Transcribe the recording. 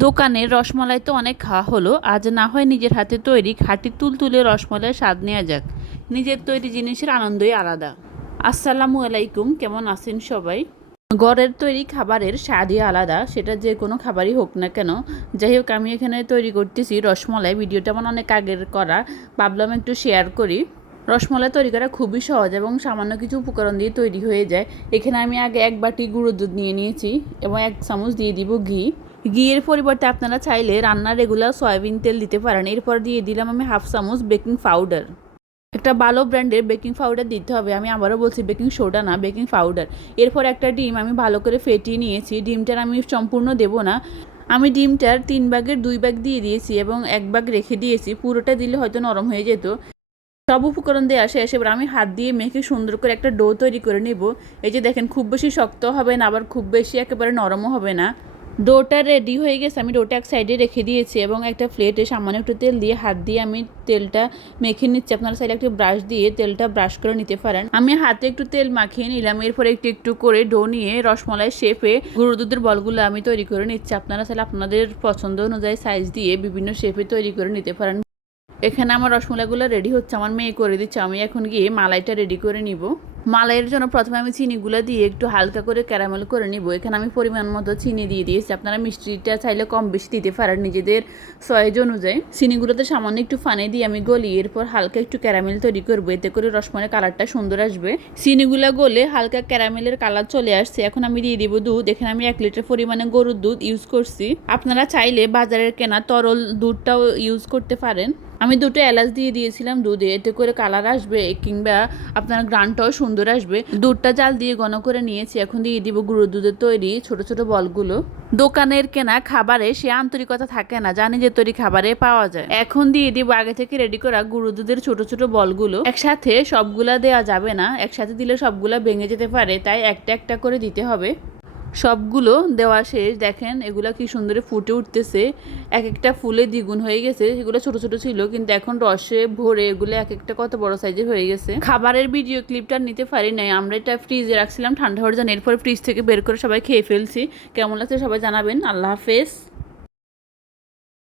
দোকানের রসমালাই তো অনেক খাওয়া হলো, আজ না হয় নিজের হাতে তৈরি খাঁটি তুলতুলে রসমালাই স্বাদ নেওয়া যাক। নিজের তৈরি জিনিসের আনন্দই আলাদা। আসসালামু আলাইকুম, কেমন আছেন সবাই? ঘরের তৈরি খাবারের স্বাদই আলাদা, সেটা যে কোনো খাবারই হোক না কেন। যাই হোক, আমি এখানে তৈরি করতেছি রসমালাই। ভিডিওটা আমার অনেক আগের করা, ভাবলাম একটু শেয়ার করি। রসমালাই তৈরি করা খুবই সহজ এবং সামান্য কিছু উপকরণ দিয়ে তৈরি হয়ে যায়। এখানে আমি আগে 1 বাটি গুঁড়ো দুধ নিয়ে নিয়েছি এবং 1 চামচ দিয়ে দিব ঘি। ঘিয়ের পরিবর্তে আপনারা চাইলে রান্নার রেগুলার সয়াবিন তেল দিতে পারেন। এরপর দিয়ে দিলাম আমি 1/2 চামচ বেকিং পাউডার। একটা ভালো ব্র্যান্ডের বেকিং পাউডার দিতে হবে, আমি আবারও বলছি বেকিং সোডা না, বেকিং পাউডার। এরপর একটা ডিম আমি ভালো করে ফেটিয়ে নিয়েছি। ডিমটার আমি সম্পূর্ণ দেব না, আমি ডিমটার 3 ভাগের 2 ভাগ দিয়ে দিয়েছি এবং 1 ভাগ রেখে দিয়েছি। পুরোটা দিলে হয়তো নরম হয়ে যেত। সব উপকরণ দিয়ে শেষ, এবার আমি হাত দিয়ে মেখে সুন্দর করে একটা ডো তৈরি করে নেব। এই যে দেখেন, খুব বেশি শক্ত হবে না, আবার খুব বেশি একেবারে নরমও হবে না। ডোটা রেডি হয়ে গেছে, আমি ডোটা এক সাইডে রেখে দিয়েছি এবং একটা প্লেটে সামান্য একটু তেল দিয়ে হাত দিয়ে আমি তেলটা মেখে নিচ্ছি। আপনারা চাইলে একটু ব্রাশ দিয়ে তেলটা ব্রাশ করে নিতে পারেন। আমি হাতে একটু তেল মাখিয়ে নিলাম, এরপরে একটু একটু করে ডো নিয়ে রসমালাই শেপে গুঁড়ো দুধের বলগুলো আমি তৈরি করে নিচ্ছি। আপনারা চাইলে আপনাদের পছন্দ অনুযায়ী সাইজ দিয়ে বিভিন্ন শেপে তৈরি করে নিতে পারেন। এখানে আমার রসমালাইগুলো রেডি হচ্ছে, আমার মেয়ে করে দিচ্ছে। আমি এখন গিয়ে মালাইটা রেডি করে নিব। মালাইয়ের জন্য প্রথমে আমি চিনিগুলো দিয়ে একটু হালকা করে ক্যারামেল করে নিব। এখানে আমি পরিমাণ মতো চিনি দিয়ে দিয়েছি। আপনারা মিষ্টিটা চাইলে কম বেশি দিতে পারেন নিজেদের চয়েস অনুযায়ী। চিনিগুলোতে সামান্য একটু পানি দিয়ে আমি গলিয়ে এরপর হালকা একটু ক্যারামেল তৈরি করবো, এতে করে রসমালাই কালারটা সুন্দর আসবে। চিনিগুলো গলে হালকা ক্যারামেলের কালার চলে আসছে। এখন আমি দিয়ে দিব দুধ। এখানে আমি 1 লিটার পরিমাণে গরুর দুধ ইউজ করছি। আপনারা চাইলে বাজারের কেনা তরল দুধটাও ইউজ করতে পারেন। আমি 2টো এলাচ দিয়ে দিয়েছিলাম দুধে, এতে করে কালার আসবে কিংবা আপনার গ্রানটাও সুন্দর আসবে। দুধটা জাল দিয়ে ঘন করে নিয়েছি। এখন দিয়ে দিব গুঁড়ো দুধের তৈরি ছোট ছোট বলগুলো। দোকানের কেনা খাবারে সে আন্তরিকতা থাকে না, জানি যে তৈরি খাবারে পাওয়া যায়। এখন দিয়ে দিব আগে থেকে রেডি করা গুঁড়ো দুধের ছোট ছোট বলগুলো। একসাথে সবগুলা দেওয়া যাবে না, একসাথে দিলে সবগুলা ভেঙে যেতে পারে, তাই একটা একটা করে দিতে হবে। সবগুলো দেওয়া শেষ, দেখেন এগুলো কি সুন্দর ফুটে উঠতেছে। এক একটা ফুলে দ্বিগুণ হয়ে গেছে। এগুলো ছোট ছোট ছিল কিন্তু এখন রসে ভরে এগুলো এক একটা কত বড় সাইজের হয়ে গেছে। খাবারের ভিডিও ক্লিপটা নিতে পারি নাই, আমরা এটা ফ্রিজে রাখছিলাম ঠান্ডা হওয়ার জন্য। এরপর ফ্রিজ থেকে বের করে সবাই খেয়ে ফেলছি। কেমন লাগছে সবাই জানাবেন। আল্লাহ হাফেজ।